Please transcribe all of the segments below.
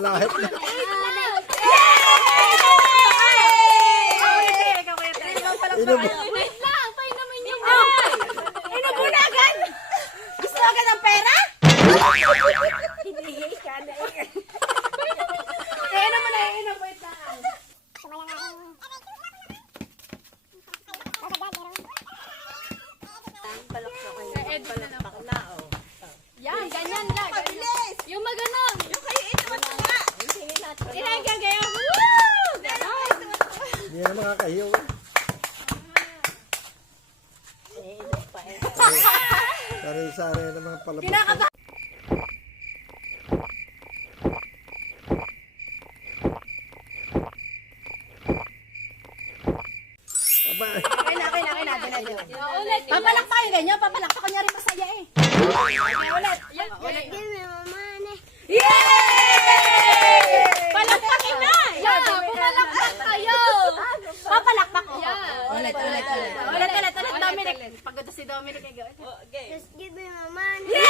malahit na. Inom. Wait lang, painumin yung ay! Inubunagan! Gusto agad ng pera? Hindi ka na eh. Inom mo na, inom. Wait lang. Palakpak na, oh. Yan, ganyan lang. Mabilis! Yung maganon. Yung kayo, inuman mo nga. Inagagayo. Woo! Ganon. Hindi na makakahiyo. Sari-sari na mga palabas. Kinakaba. Aba, Okay na. Ulit. Papalakpak yung ganyan. Papalakpak niya rin masaya eh. Ulit. Ulit. Yay! Palakpakin na! Yan, pumalakpak kayo! Papalakpak ko. Ulit. Ulit, Dominic. Pagod si Dominic. Just give me my money. Yay!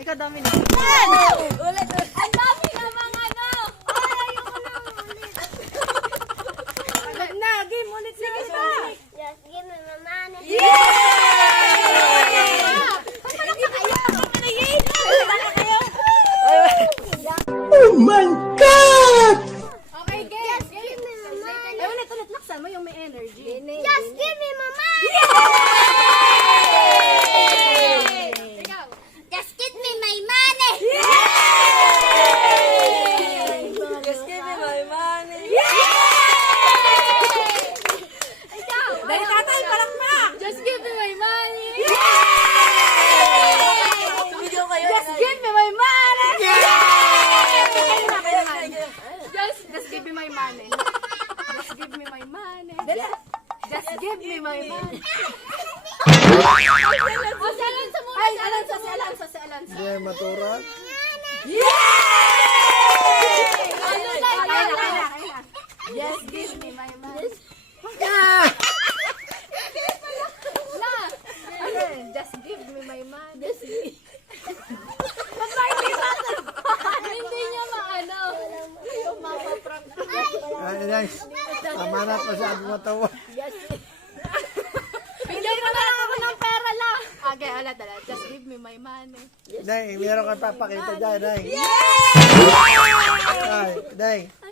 Ikaw, Dominic. Ulit. Ang dami namang ano. Pagod na. Game ulit na kita. Just give me my money. Papalakpak kayo. oh my God! Okay, game. Ulit. Laksan mo yung may energy. Just give me my money. Ikaw. Just give me my money. Just give me my money. Ikaw. Dali tatay, palakpak. Just give me my money. Sumigaw kayo. Just give me my money. Just give me my money. Just give me my money. Just give me my money. Si Alanza muna. Ay, si Alanza. Hindi ay matura. Yay! Ano na yan? Just give me my money. Just give me my money. Hindi niya maano. Yung mapaprank. Ay, nice. Tama na pa siya matawa. Bigyan mo na ako ng pera lang. Okay, ulit. Just give me my money. Nay, meron kang papakita dyan, Nay. Yay! Ay, Nay.